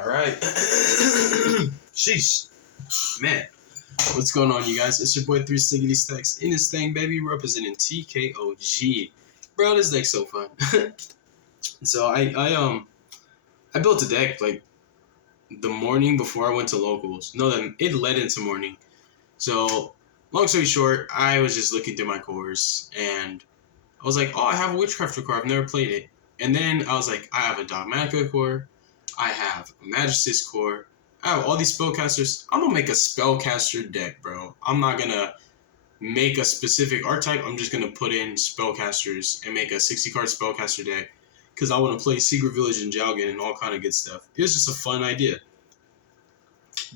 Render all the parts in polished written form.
All right. Sheesh. Man. What's going on, you guys? It's your boy 3 Stiggity Stacks in this thing, baby, representing TKOG. Bro, this deck's so fun. So I built a deck like the morning before I went to locals. No, then it led into morning. So long story short, I was just looking through my cores and I was like, oh, I have a Witchcrafter core. I've never played it. And then I was like, I have a Dogmatica core. I have a Magistus core. I have all these spellcasters. I'm gonna make a spellcaster deck, bro. I'm not gonna make a specific archetype. I'm just gonna put in spellcasters and make a 60-card spellcaster deck because I want to play Secret Village and Jalgan and all kind of good stuff. It was just a fun idea.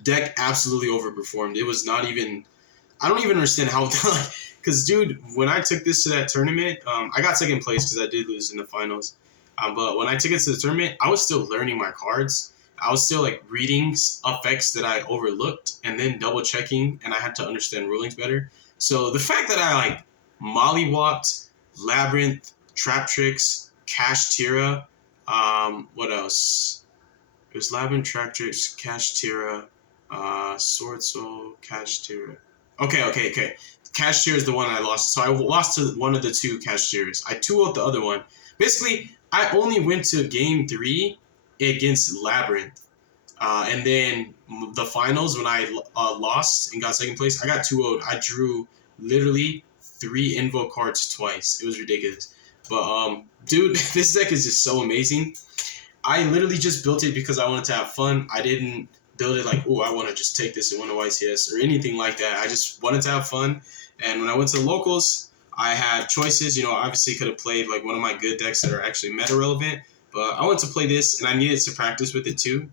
Deck absolutely overperformed. It was not even. I don't even understand how. Because, dude, when I took this to that tournament, I got second place because I did lose in the finals. But when I took it to the tournament, I was still learning my cards. I was still like reading effects that I overlooked and then double checking, and I had to understand rulings better. So the fact that I like mollywopped Labyrinth, Trap Tricks, Cash Tira, what else? It was Labyrinth, Trap Tricks, Cash Tira, Sword Soul, Cash Tira. Okay. Cash Tira is the one I lost. So I lost to one of the two Cash Tiras. I 2-0'd the other one. Basically, I only went to game 3 against Labyrinth. And then the finals, when I lost and got second place, I got 2-0'd. I drew literally 3 invoke cards twice. It was ridiculous. But, dude, this deck is just so amazing. I literally just built it because I wanted to have fun. I didn't build it like, oh, I want to just take this and win a YCS or anything like that. I just wanted to have fun. And when I went to the locals, I had choices. You know, obviously could have played like one of my good decks that are actually meta relevant. But I wanted to play this, and I needed to practice with it too.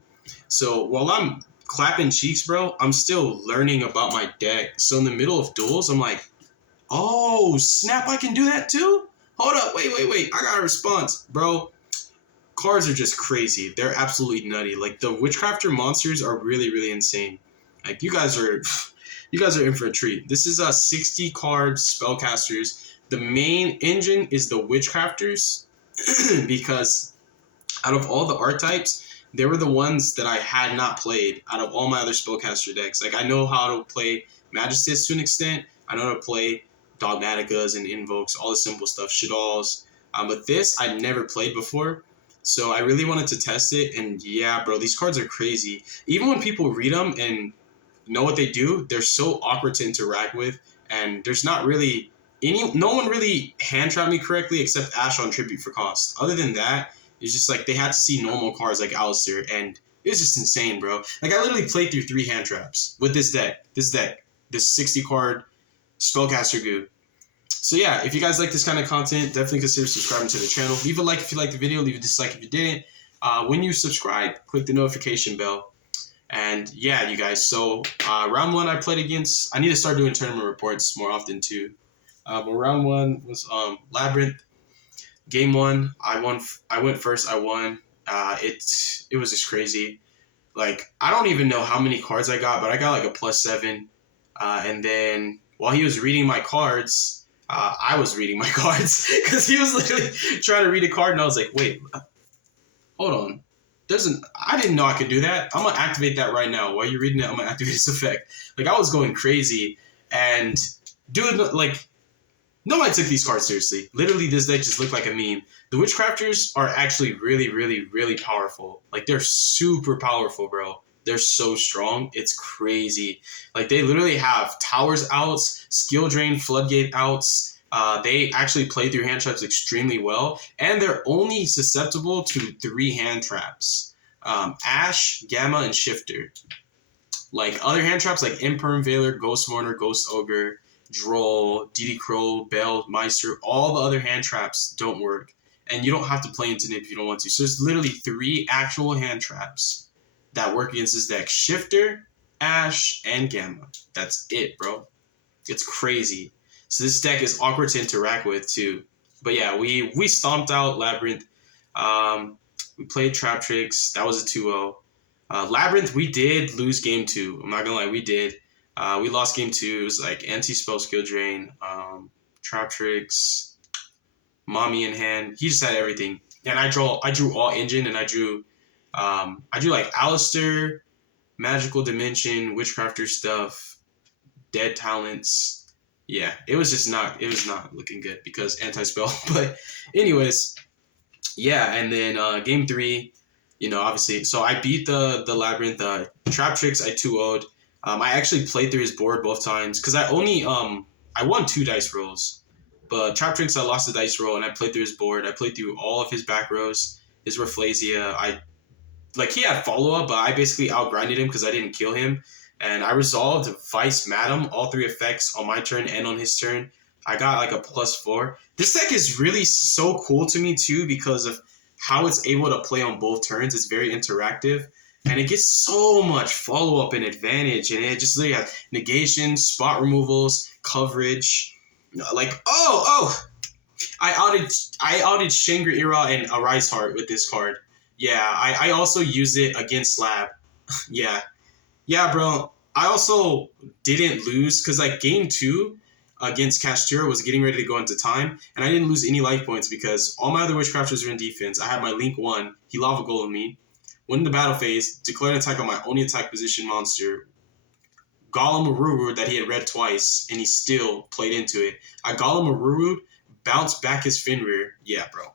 So while I'm clapping cheeks, bro, I'm still learning about my deck. So in the middle of duels, I'm like, oh, snap, I can do that too? Hold up, wait. I got a response. Bro, cards are just crazy. They're absolutely nutty. Like, the Witchcrafter monsters are really, really insane. Like, you guys are in for a treat. This is a 60-card spellcasters. The main engine is the Witchcrafters because out of all the archetypes, they were the ones that I had not played out of all my other spellcaster decks. Like, I know how to play Magistus to an extent. I know how to play Dogmaticas and Invokes, all the simple stuff, Shaddolls. But this, I never played before. So I really wanted to test it. And yeah, bro, these cards are crazy. Even when people read them and know what they do, they're so awkward to interact with. And there's not really no one really hand trapped me correctly except Ash on Tribute for cost. Other than that, it's just like they had to see normal cards like Alistair, and it was just insane, bro. Like, I literally played through 3 hand traps with this 60-card spellcaster goo. So yeah, if you guys like this kind of content, definitely consider subscribing to the channel. Leave a like if you liked the video, leave a dislike if you didn't. When you subscribe, click the notification bell. And yeah, you guys, so round 1 I played against, I need to start doing tournament reports more often too. But round 1 was Labyrinth. Game 1, I went first, I won. It was just crazy. Like, I don't even know how many cards I got, but I got like a +7. And then while he was reading my cards, I was reading my cards because he was literally trying to read a card, and I was like, wait, hold on. I didn't know I could do that. I'm going to activate that right now. While you're reading it, I'm going to activate this effect. Like, I was going crazy. And, dude, like, nobody took these cards seriously. Literally, this deck just looked like a meme. The Witchcrafters are actually really, really, really powerful. Like, they're super powerful, bro. They're so strong. It's crazy. Like, they literally have Towers outs, Skill Drain, Floodgate outs. They actually play through hand traps extremely well. And they're only susceptible to 3 hand traps. Ash, Gamma, and Shifter. Like, other hand traps like Imperm, Veiler, Ghost Mourner, Ghost Ogre, Droll, DD Crow, Bell, Meister, all the other hand traps don't work. And you don't have to play into Nip if you don't want to. So there's literally 3 actual hand traps that work against this deck. Shifter, Ash, and Gamma. That's it, bro. It's crazy. So this deck is awkward to interact with too. But yeah, we stomped out Labyrinth. We played Trap Tricks. That was a 2-0. Labyrinth, we did lose game 2. I'm not gonna lie, we did. We lost game 2. It was like anti-spell, skill drain, Trap Tricks, Mommy in hand. He just had everything. And I drew all engine, and I drew I do like Alistair, Magical Dimension, Witchcrafter stuff, Dead Talents. Yeah, it was not looking good because anti-spell. But anyways, yeah, and then game 3, obviously, so I beat the Labyrinth. Trap Tricks I 2-0'd. I actually played through his board both times because I won 2 dice rolls, but Trap Tricks I lost the dice roll and I played through his board. I played through all of his back rows, his Rafflesia. He had follow up, but I basically outgrinded him because I didn't kill him, and I resolved Vice Madam all 3 effects on my turn and on his turn. I got like a +4. This deck is really so cool to me too because of how it's able to play on both turns. It's very interactive, and it gets so much follow up and advantage, and it just literally has negation, spot removals, coverage. I outed Shangri-Ira and Arise Heart with this card. Yeah, I also used it against Slab. Yeah. Yeah, bro. I also didn't lose because game 2 against Castura was getting ready to go into time, and I didn't lose any life points because all my other Witchcrafters were in defense. I had my Link 1. He Lava Golem me. Went into battle phase, declared an attack on my only attack position monster, Golem Aruru that he had read twice, and he still played into it. I Golem Aruru, bounced back his Fenrir. Yeah, bro.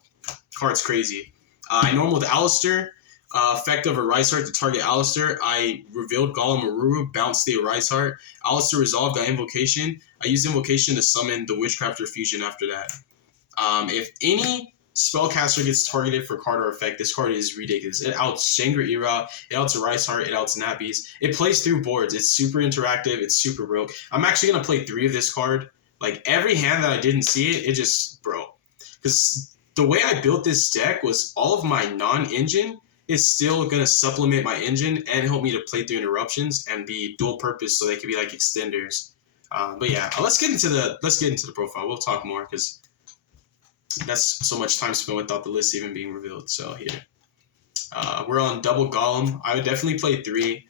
Card's crazy. I normaled Alistair. Effect of Arise Heart to target Alistair. I revealed Golem Aruru, bounced the Arise Heart. Alistair resolved that Invocation. I used Invocation to summon the Witchcrafter Fusion after that. If any spellcaster gets targeted for card or effect, this card is ridiculous. It outs Shangri-Ira, it outs Arise Heart, it outs Nappies. It plays through boards. It's super interactive. It's super broke. I'm actually going to play 3 of this card. Every hand that I didn't see it just, bro. Because the way I built this deck was all of my non-engine is still going to supplement my engine and help me to play through interruptions and be dual purpose so they could be like extenders. But yeah, let's get into the profile. We'll talk more because that's so much time spent without the list even being revealed. So here, we're on double Golem. I would definitely play 3.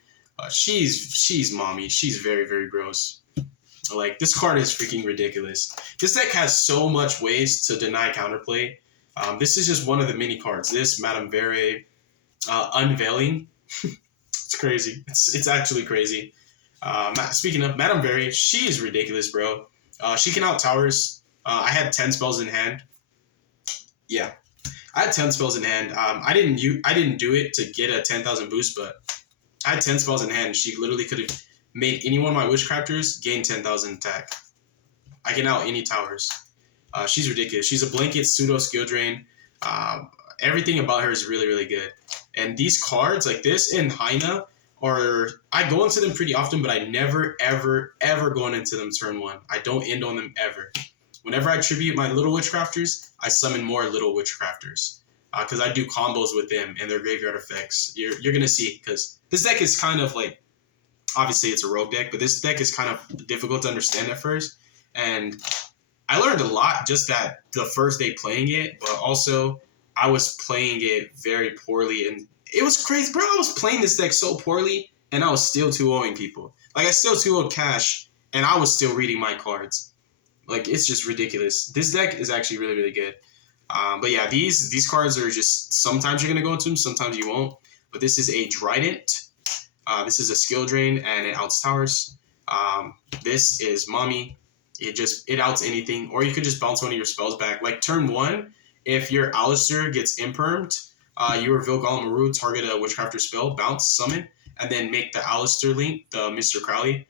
She's mommy. She's very, very gross. This card is freaking ridiculous. This deck has so much ways to deny counterplay. This is just one of the mini cards. This Madame Vere, Unveiling. It's crazy. It's actually crazy. Speaking of Madame Vere, she is ridiculous, bro. She can out towers. I had 10 spells in hand. Yeah, I had 10 spells in hand. I didn't do it to get a 10,000 boost, but I had 10 spells in hand. She literally could have made any one of my Witchcrafters gain 10,000 attack. I can out any towers. She's ridiculous. She's a blanket pseudo skill drain. Everything about her is really, really good. And these cards like this and Hyena I go into them pretty often, but I never, ever, ever go into them turn 1. I don't end on them ever. Whenever I tribute my little Witchcrafters, I summon more little Witchcrafters because I do combos with them and their graveyard effects. You're going to see because this deck is kind of obviously it's a rogue deck, but this deck is kind of difficult to understand at first. And I learned a lot just that the first day playing it, but also I was playing it very poorly. And it was crazy, bro. I was playing this deck so poorly and I was still 2-0ing people. I still 2-0'd Cash and I was still reading my cards. It's just ridiculous. This deck is actually really, really good. But yeah, these cards are just, sometimes you're going to go into them, sometimes you won't. But this is a Trident. This is a skill drain and it outs towers. This is Mommy. It outs anything. Or you could just bounce one of your spells back. Turn 1, if your Alistair gets impermed, you reveal Golem Maru, target a Witchcrafter spell, bounce, summon, and then make the Alistair link, the Mr. Crowley.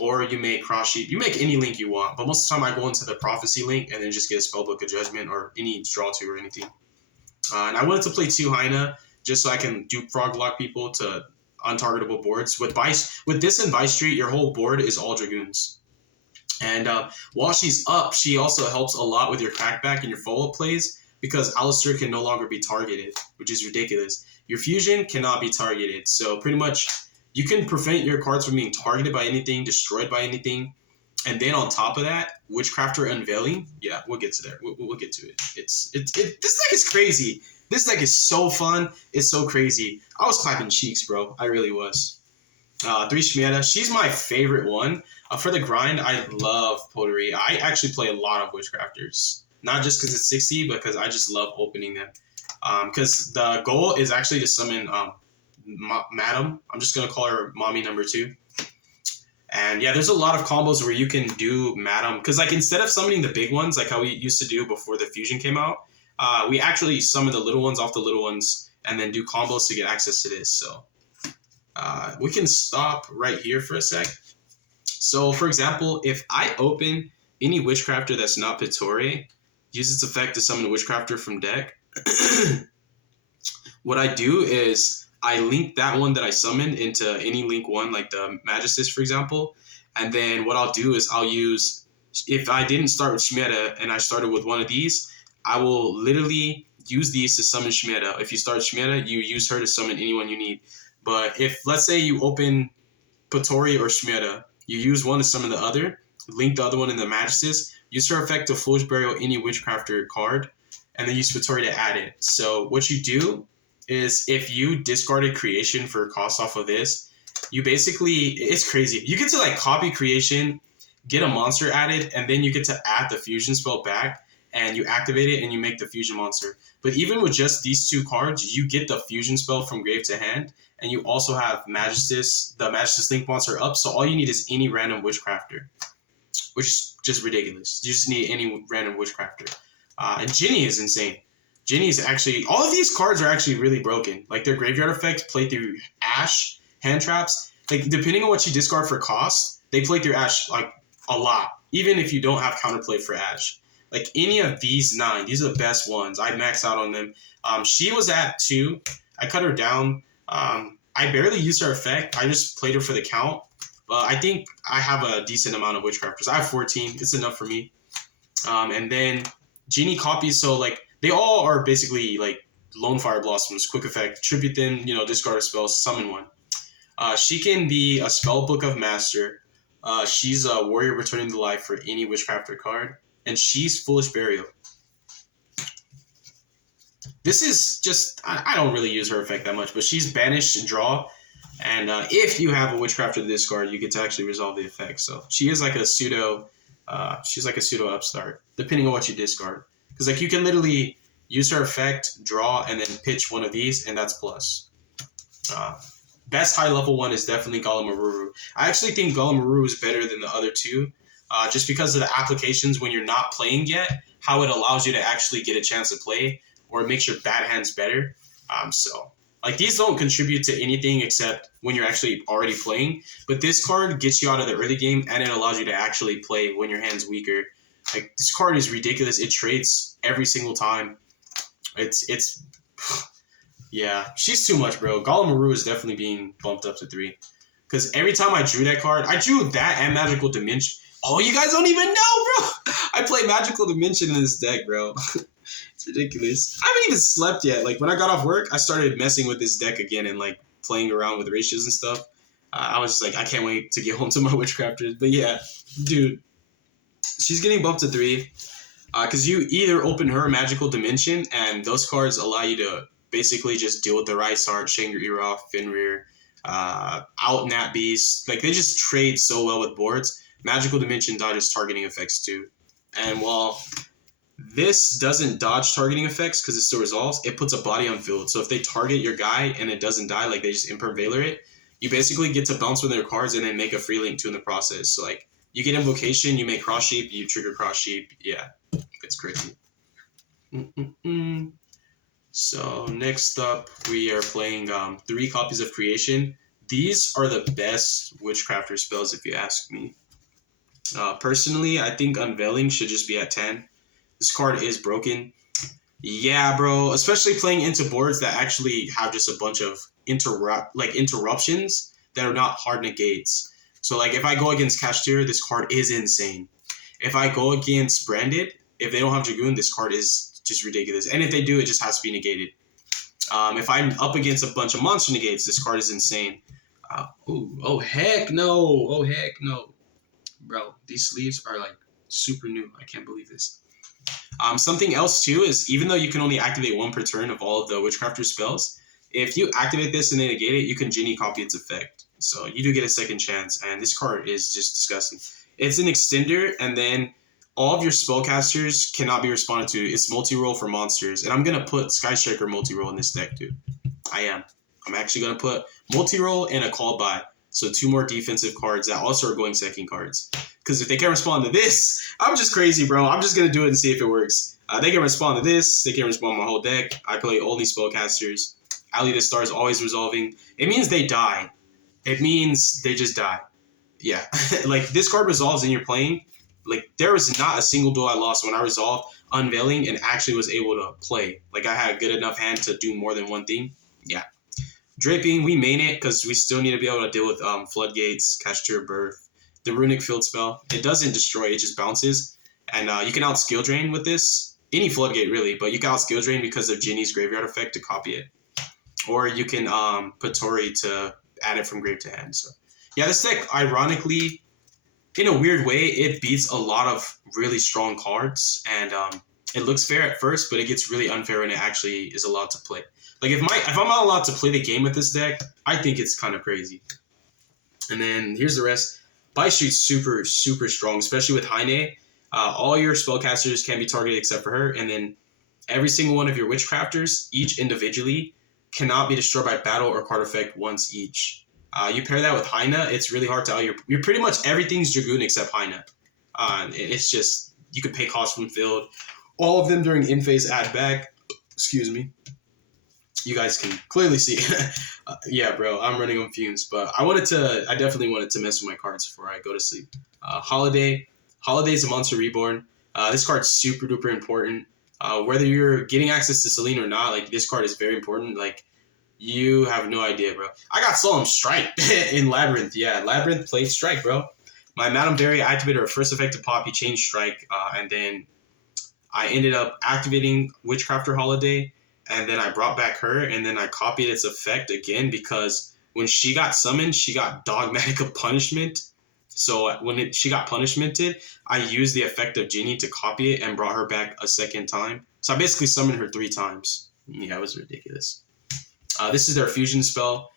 Or you make Cross Sheep. You make any link you want. But most of the time I go into the Prophecy link and then just get a Spellbook of Judgment or any draw 2 or anything. And I wanted to play 2 Hyena just so I can do frog lock people to untargetable boards. With this and Vice Street, your whole board is all Dragoons. And while she's up, she also helps a lot with your crackback and your follow-up plays because Alistair can no longer be targeted, which is ridiculous. Your Fusion cannot be targeted. So pretty much you can prevent your cards from being targeted by anything, destroyed by anything. And then on top of that, Witchcrafter Unveiling. Yeah, we'll get to there. We'll get to it. This deck is crazy. This deck is so fun. It's so crazy. I was clapping cheeks, bro. I really was. 3 Shmieta. She's my favorite one. For the grind, I love Pottery. I actually play a lot of Witchcrafters. Not just because it's 60, but because I just love opening them. Because the goal is actually to summon Madam. I'm just gonna call her Mommy number 2. And yeah, there's a lot of combos where you can do Madam. Because like instead of summoning the big ones, like how we used to do before the fusion came out, we actually summon the little ones off the little ones and then do combos to get access to this. So we can stop right here for a sec. So for example, if I open any Witchcrafter that's not Pitore, use its effect to summon a Witchcrafter from deck, what I do is I link that one that I summoned into any link one, like the Magistus, for example. And then what I'll do is I'll use, if I didn't start with Shmeta and I started with one of these, I will literally use these to summon Shmeta. If you start Shmeta, you use her to summon anyone you need. But if, let's say you open Pitore or Shmeta, you use one to summon the other, link the other one in the Magistus, use her effect to Foolish Burial any Witchcrafter card, and then use Pitore to add it. So what you do is if you discarded creation for cost off of this, you basically, it's crazy. You get to like copy creation, get a monster added, and then you get to add the fusion spell back, and you activate it and you make the fusion monster. But even with just these 2 cards, you get the fusion spell from grave to hand, and you also have Magistus, the Magistus Link monster up, so all you need is any random Witchcrafter, which is just ridiculous. You just need any random Witchcrafter. And Ginny is insane. Ginny is actually, all of these cards are actually really broken. Like their graveyard effects play through Ash, hand traps. Like depending on what you discard for cost, they play through Ash like a lot. Even if you don't have counterplay for Ash. Like any of these 9, these are the best ones. I max out on them. She was at 2. I cut her down. I barely used her effect. I just played her for the count. But I think I have a decent amount of Witchcrafters. I have 14. It's enough for me. And then Genie copies, so like they all are basically like Lone Fire Blossoms, quick effect, tribute them, discard a spell, summon one. She can be a Spellbook of Master. She's a warrior returning to life for any Witchcrafter card. And she's Foolish Burial. This is just, I don't really use her effect that much, but she's banish and draw. And if you have a Witchcrafter to discard, you get to actually resolve the effect. So she is like a pseudo, she's like a pseudo upstart, depending on what you discard. Because like you can literally use her effect, draw, and then pitch one of these, and that's plus. Best high level one is definitely Golem I actually think Golem is better than the other 2, just because of the applications when you're not playing yet, how it allows you to actually get a chance to play, or it makes your bad hands better. So like these don't contribute to anything except when you're actually already playing. But this card gets you out of the early game, and it allows you to actually play when your hand's weaker. Like this card is ridiculous. It trades every single time. It's yeah, she's too much, bro. Golem is definitely being bumped up to 3. Because every time I drew that card, I drew that and Magical Dimension. Oh, you guys don't even know, bro. I play Magical Dimension in this deck, bro. It's ridiculous. I haven't even slept yet. Like when I got off work, I started messing with this deck again and like playing around with ratios and stuff. I was just like, I can't wait to get home to my Witchcrafters. But yeah, dude, she's getting bumped to 3. Because you either open her Magical Dimension, and those cards allow you to basically just deal with the Rice Art, Shangri-La, Fenrir, out Nat Beast. Like they just trade so well with boards. Magical Dimension dodges targeting effects too. And while this doesn't dodge targeting effects because it still resolves, it puts a body on field. So if they target your guy and it doesn't die, like they just Impervailer it, you basically get to bounce with their cards and then make a free link 2 in the process. So like you get Invocation, you make Cross Sheep, you trigger Cross Sheep. Yeah, it's crazy. So next up, we are playing 3 copies of Creation. These are the best Witchcrafter spells if you ask me. Personally, I think Unveiling should just be at 10. This card is broken. Yeah, bro. Especially playing into boards that actually have just a bunch of interruptions that are not hard negates. So like if I go against Kashtira, this card is insane. If I go against Branded, if they don't have Dragoon, this card is just ridiculous. And if they do, it just has to be negated. If I'm up against a bunch of monster negates, this card is insane. Oh heck no. Oh heck no. Bro, these sleeves are like super new. I can't believe this. Something else too is even though you can only activate 1 per turn of all of the Witchcrafter spells, if you activate this and then negate it, you can Genie copy its effect. So you do get a second chance, and this card is just disgusting. It's an extender, and then all of your spellcasters cannot be responded to. It's multi-roll for monsters. And I'm going to put Sky Striker multi-roll in this deck, dude. I am. I'm actually going to put multi-roll and a call by. So 2 more defensive cards that also are going second cards. Because if they can't respond to this, I'm just crazy, bro. I'm just going to do it and see if it works. They can respond to this. They can respond to my whole deck. I play only spellcasters. Ally the Star is always resolving. It means they die. It means they just die. Yeah. Like, this card resolves and you're playing. Like, there was not a single duel I lost when I resolved Unveiling and actually was able to play. Like, I had a good enough hand to do more than one thing. Yeah. Draping, we main it because we still need to be able to deal with Floodgates, Castor Birth, the Runic Field spell. It doesn't destroy, it just bounces. And you can out skill drain with this. Any Floodgate, really, but you can out skill drain because of Ginny's Graveyard Effect to copy it. Or you can put Tori to add it from grave to hand. So, yeah, this deck, ironically, in a weird way, it beats a lot of really strong cards. And it looks fair at first, but it gets really unfair when it actually is allowed to play. Like, if I'm not allowed to play the game with this deck, I think it's kind of crazy. And then here's the rest. Bite Street's super, super strong, especially with Heine. All your spellcasters can be targeted except for her. And then every single one of your Witchcrafters, each individually, cannot be destroyed by battle or card effect once each. You pair that with Heine, it's really hard to out. You're pretty much everything's Dragoon except Heine. It's just, you can pay cost from field. All of them during in-phase add back. Excuse me. You guys can clearly see. Yeah, bro, I'm running on fumes. But I definitely wanted to mess with my cards before I go to sleep. Holiday. Holiday's a Monster Reborn. This card's super duper important. Whether you're getting access to Selene or not, like, this card is very important. Like, you have no idea, bro. I got Solemn Strike in Labyrinth. Yeah, Labyrinth played Strike, bro. My Madame Berry activated her first effective pop. He changed Strike, and then I ended up activating Witchcrafter Holiday, and then I brought back her, and then I copied its effect again because when she got summoned, she got Dogmatic of Punishment. So when she got punishmented, I used the effect of Ginny to copy it and brought her back a second time. So I basically summoned her 3 times. Yeah, it was ridiculous. This is their fusion spell.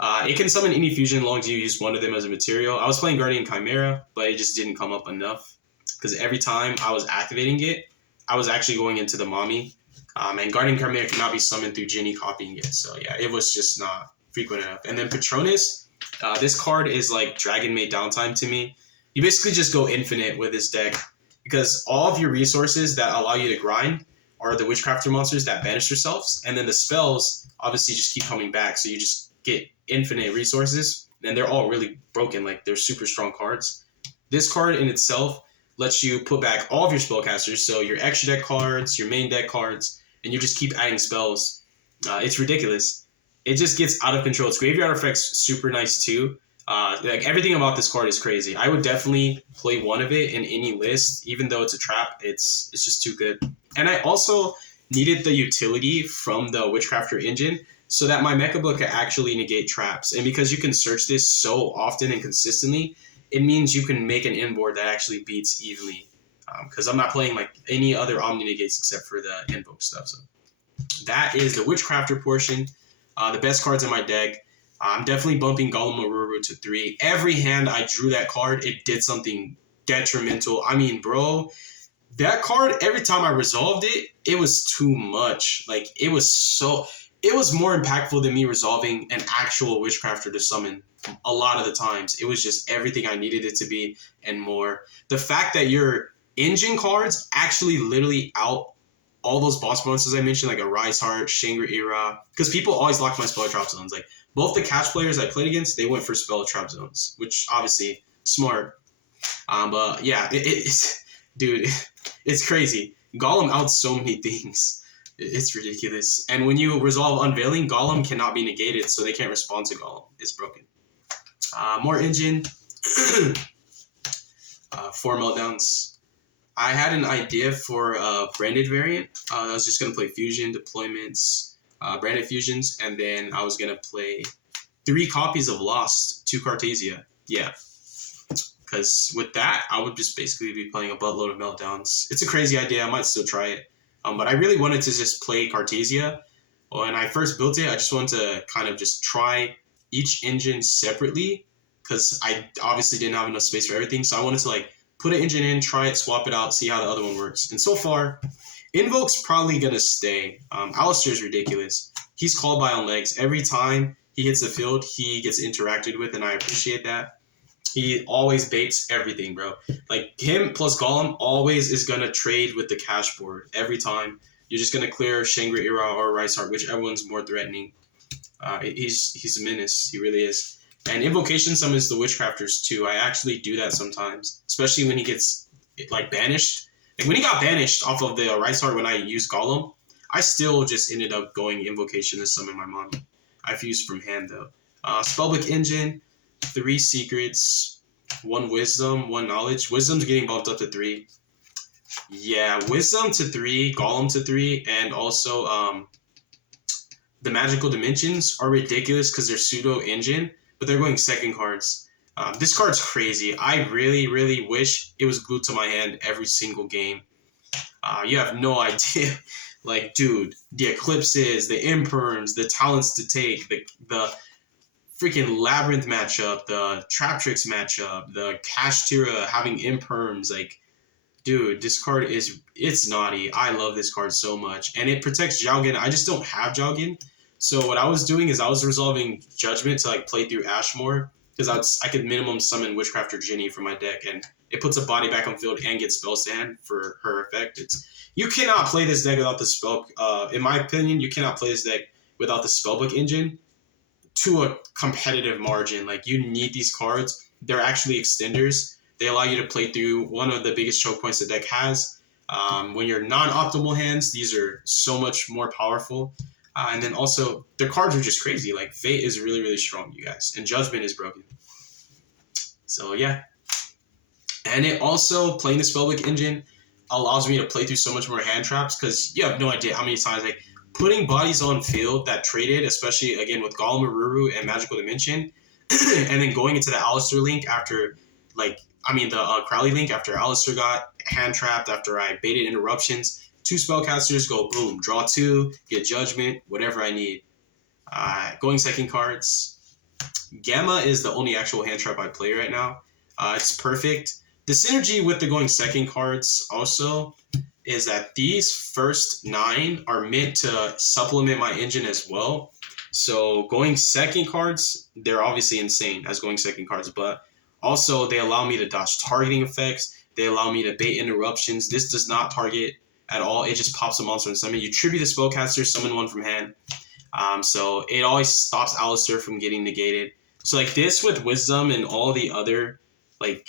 It can summon any fusion as long as you use one of them as a material. I was playing Guardian Chimera, but it just didn't come up enough. Because every time I was activating it, I was actually going into the mommy. And Guardian Chimera cannot be summoned through Ginny copying it. So yeah, it was just not frequent enough. And then Patronus, this card is like Dragon Maid downtime to me. You basically just go infinite with this deck. Because all of your resources that allow you to grind are the Witchcrafter monsters that banish yourselves. And then the spells obviously just keep coming back. So you just get infinite resources. And they're all really broken. Like, they're super strong cards. This card in itself lets you put back all of your spellcasters. So your extra deck cards, your main deck cards, and you just keep adding spells. It's ridiculous. It just gets out of control. Its graveyard effect's super nice too. Like, everything about this card is crazy. I would definitely play one of it in any list, even though it's a trap. It's just too good. And I also needed the utility from the Witchcrafter engine so that my mecha book can actually negate traps. And because you can search this so often and consistently, it means you can make an inboard that actually beats evenly. Because I'm not playing like any other Omni negates except for the invoke stuff. So that is the Witchcrafter portion. The best cards in my deck. I'm definitely bumping Gollum Oruru to 3. Every hand I drew that card, it did something detrimental. I mean, bro, that card, every time I resolved it, it was too much. Like, it was more impactful than me resolving an actual Witchcrafter to summon a lot of the times. It was just everything I needed it to be and more. The fact that your engine cards actually literally out all those boss bonuses I mentioned, like a Rise Heart, Shangri-Ira, because people always lock my spell trap zones. Like, both the catch players I played against, they went for spell trap zones, which obviously smart. But yeah, it's dude, it's crazy. Gollum outs so many things. It's ridiculous. And when you resolve Unveiling, Gollum cannot be negated, so they can't respond to Gollum. It's broken. More engine. 4 meltdowns. I had an idea for a branded variant. I was just going to play fusion, deployments, branded fusions, and then I was going to play 3 copies of Lost, 2 Cartesia. Yeah. Because with that, I would just basically be playing a buttload of meltdowns. It's a crazy idea. I might still try it. But I really wanted to just play Cartesia. When I first built it, I just wanted to kind of just try each engine separately because I obviously didn't have enough space for everything. So I wanted to like put an engine in, try it, swap it out, see how the other one works. And so far, Invoke's probably going to stay. Alistair's ridiculous. He's called by on legs. Every time he hits the field, he gets interacted with, and I appreciate that. He always baits everything, bro. Like, him plus Golem always is going to trade with the cash board every time. You're just going to clear Shangri-Ira or Rice Heart, whichever one's more threatening. He's a menace. He really is. And Invocation summons the Witchcrafters too. I actually do that sometimes, especially when he gets like banished. Like when he got banished off of the Rice Heart when I used Golem, I still just ended up going Invocation to summon my mommy. I've used from hand though. Spellbook Engine, 3 secrets, 1 wisdom, 1 knowledge. Wisdom's getting bumped up to 3. Yeah, wisdom to 3, Golem to 3, and also the magical dimensions are ridiculous because they're pseudo engine, but they're going second cards. This card's crazy. I really wish it was glued to my hand every single game. You have no idea. Like, dude, the eclipses, the imperms, the talents to take, the freaking labyrinth matchup, the trap tricks matchup, the Kashtira having imperms, like, dude, this card it's naughty. I love this card so much. And it protects Jowgen. I just don't have Jowgen. So what I was doing is I was resolving Judgment to like play through Ashmore, because I could minimum summon Witchcrafter Ginny from my deck, and it puts a body back on field and gets spells to hand for her effect. You cannot play this deck without the spell. In my opinion, you cannot play this deck without the Spellbook engine to a competitive margin. Like, you need these cards. They're actually extenders. They allow you to play through one of the biggest choke points the deck has. When you're non-optimal hands, these are so much more powerful. And then also, their cards are just crazy. Like, Fate is really strong, you guys. And Judgment is broken. So, yeah. And it also, playing the Spellbook engine allows me to play through so much more hand traps, because you have no idea how many times, like, putting bodies on field that traded, especially, again, with Golem Aruru and Magical Dimension, and then going into the Alistair link after, like, the Crowley link after Alistair got hand trapped, after I baited interruptions. 2 spellcasters go boom, draw 2, get Judgment, whatever I need. Going second cards. Gamma is the only actual hand trap I play right now. It's perfect. The synergy with the going second cards also is that these first 9 are meant to supplement my engine as well. So going second cards, they're obviously insane as going second cards, but also they allow me to dodge targeting effects. They allow me to bait interruptions. This does not target at all. It just pops a monster and summon. You tribute the spellcaster, summon 1 from hand. So it always stops Alistair from getting negated. So like this with Wisdom and all the other like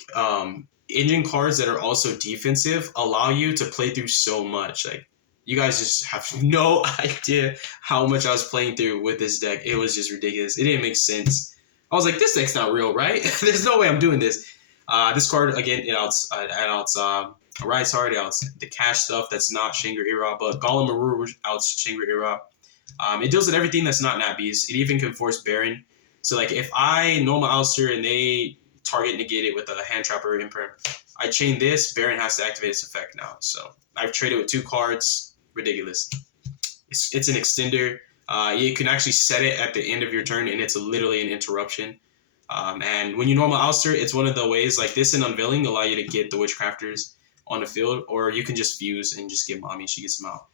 engine cards that are also defensive allow you to play through so much. Like, you guys just have no idea how much I was playing through with this deck. It was just ridiculous. It didn't make sense. I was like, this deck's not real, right? There's no way I'm doing this. This card, again, it outs Rise Heart, it outs the cash stuff that's not Shangri-Ira, but Golem Aruru outs Shangri-Ira. It deals with everything that's not Nat Beast. It even can force Baron. So, like, if I normal Alistair and they target negate it with a hand trap or imperm, I chain this, Baron has to activate its effect now. So I've traded with 2 cards. Ridiculous. It's an extender. You can actually set it at the end of your turn, and it's literally an interruption. And when you normal Alistair, it's one of the ways, like this and Unveiling allow you to get the Witchcrafters on the field, or you can just fuse and just get Mommy, she gets them out.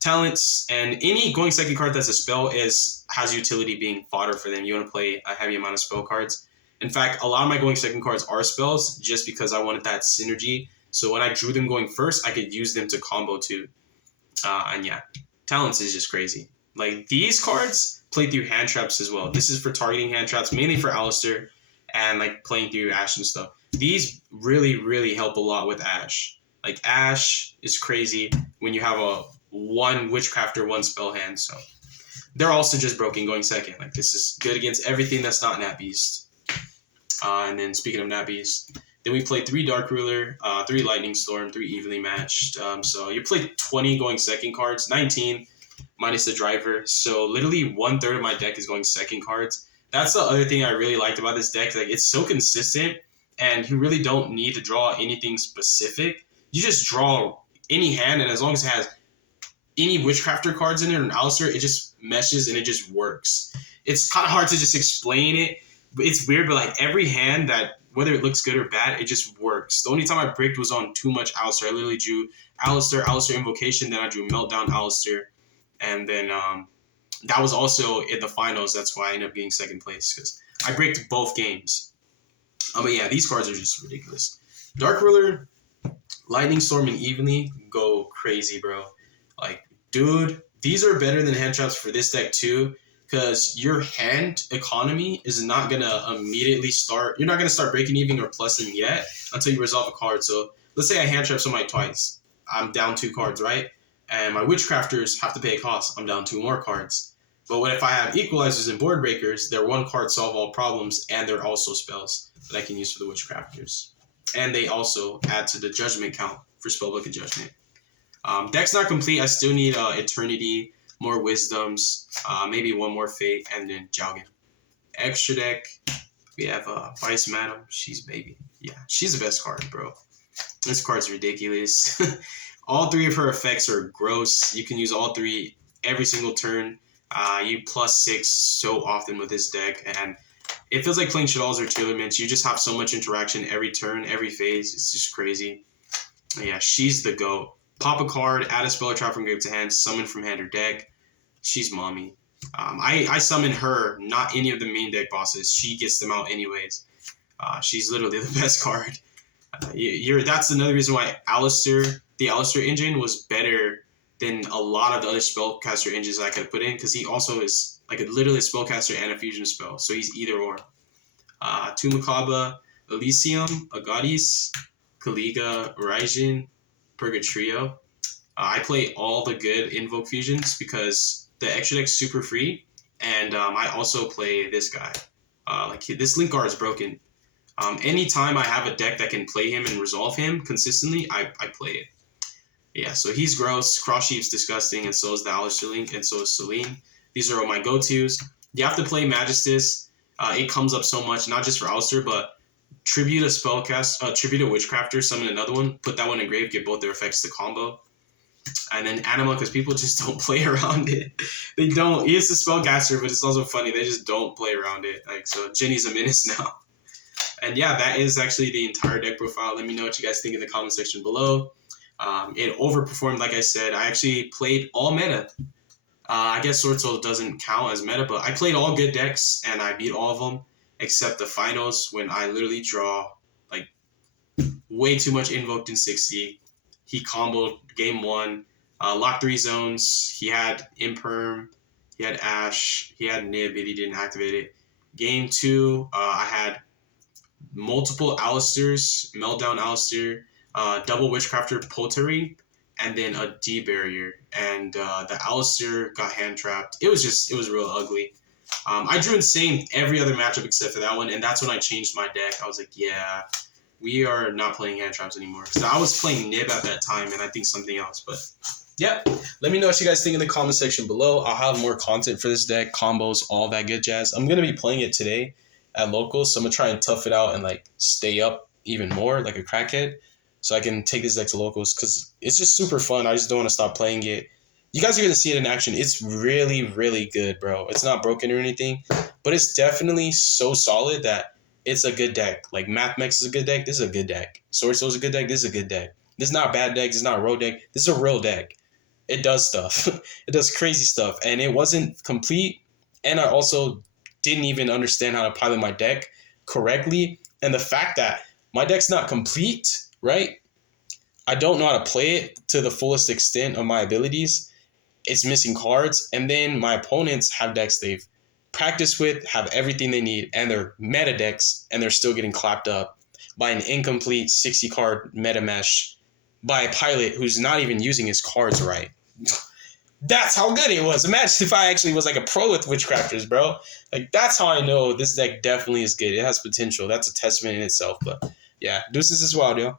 Talents, and any going second card that's a spell has utility being fodder for them. You want to play a heavy amount of spell cards. In fact, a lot of my going second cards are spells just because I wanted that synergy. So when I drew them going first, I could use them to combo too. And yeah, Talents is just crazy. Like, these cards play through hand traps as well. This is for targeting hand traps, mainly for Alistair, and like playing through Ash and stuff. These really help a lot with Ash. Like, Ash is crazy when you have a 1 Witchcrafter, 1 spell hand. So they're also just broken going second. Like, this is good against everything that's not Nat Beast. And then speaking of Nat Beast, then we play 3 Dark Ruler, 3 Lightning Storm, 3 Evenly Matched. So you play 20 going second cards, 19 minus the driver. So literally 1/3 of my deck is going second cards. That's the other thing I really liked about this deck. Like, it's so consistent, and you really don't need to draw anything specific. You just draw any hand, and as long as it has any Witchcrafter cards in it or an Alistair, it just meshes and it just works. It's kind of hard to just explain it. It's weird, but like every hand that whether it looks good or bad, it just works. The only time I bricked was on too much Alistair. I literally drew Alistair Invocation, then I drew Meltdown Alistair, and then that was also in the finals. That's why I ended up getting second place, because I bricked both games. But yeah, these cards are just ridiculous. Dark Ruler, Lightning Storm, and Evenly go crazy, bro. Like, dude, these are better than hand traps for this deck too, because your hand economy is not gonna immediately start. You're not gonna start breaking even or plusing yet until you resolve a card. So let's say I hand trap somebody twice. I'm down 2 cards, right? And my Witchcrafters have to pay a cost. I'm down 2 more cards. But what if I have Equalizers and Board Breakers? They're 1 card solve all problems, and they're also spells that I can use for the Witchcrafters. And they also add to the Judgment count for Spellbook and Judgment. Deck's not complete. I still need Eternity, more Wisdoms, maybe 1 more Fate, and then Jowgen. Extra deck, we have Vice Madam. She's baby. Yeah, she's the best card, bro. This card's ridiculous. All 3 of her effects are gross. You can use all 3 every single turn. You +6 so often with this deck, and it feels like playing Shaddolls or Tearlaments. You just have so much interaction every turn, every phase. It's just crazy. Yeah, she's the GOAT. Pop a card, add a spell or trap from grave to hand, summon from hand or deck. She's mommy. I summon her, not any of the main deck bosses. She gets them out anyways. She's literally the best card. That's another reason why the Alistair engine was better than a lot of the other spellcaster engines I could have put in, because he also is like literally a spellcaster and a fusion spell, so he's either or. Tumikaba, Elysium, Agatis, Kaliga, Raijin, Purgatrio. I play all the good Invoke fusions because the extra deck's super free, and I also play this guy. This Link Guard is broken. Anytime I have a deck that can play him and resolve him consistently, I play it. Yeah, so he's gross. Cross Sheep's disgusting, and so is the Alistair Link, and so is Celine. These are all my go-tos. You have to play Magistus. It comes up so much, not just for Alistair, but tribute a Witchcrafter, summon another one, put that one in grave, get both their effects to combo. And then Anima, because people just don't play around it. They don't. He is a spellcaster, but it's also funny. They just don't play around it. So Jenny's a menace now. And yeah, that is actually the entire deck profile. Let me know what you guys think in the comment section below. It overperformed, like I said. I actually played all meta. I guess Sword Soul doesn't count as meta, but I played all good decks, and I beat all of them, except the finals, when I literally draw like way too much Invoked in 60. He comboed game 1, locked 3 zones. He had Imperm, he had Ash, he had Nib, but he didn't activate it. Game 2, I had multiple Alistairs, Meltdown Alistair, double Witchcrafter Pottery, and then a D barrier. And the Alistair got hand trapped. It was real ugly. I drew insane every other matchup except for that one, and that's when I changed my deck. I was like, yeah, we are not playing hand traps anymore. Because I was playing Nib at that time, and I think something else. But yeah, let me know what you guys think in the comment section below. I'll have more content for this deck, combos, all that good jazz. I'm going to be playing it today at locals, so I'm going to try and tough it out and stay up even more like a crackhead, so I can take this deck to locals, because it's just super fun. I just don't want to stop playing it. You guys are going to see it in action. It's really, really good, bro. It's not broken or anything, but it's definitely so solid that it's a good deck. Like, Mathmex is a good deck. This is a good deck. Sword Soul is a good deck. This is a good deck. This is not a bad deck. This is not a road deck. This is a real deck. It does stuff. It does crazy stuff. And it wasn't complete. And I also didn't even understand how to pilot my deck correctly. And the fact that my deck's not complete, right? I don't know how to play it to the fullest extent of my abilities. It's missing cards. And then my opponents have decks they've practiced with, have everything they need, and they're meta decks, and they're still getting clapped up by an incomplete 60-card meta mesh by a pilot who's not even using his cards right. That's how good it was. Imagine if I actually was like a pro with Witchcrafters, bro. Like, that's how I know this deck definitely is good. It has potential. That's a testament in itself. But yeah, deuces as well, yo.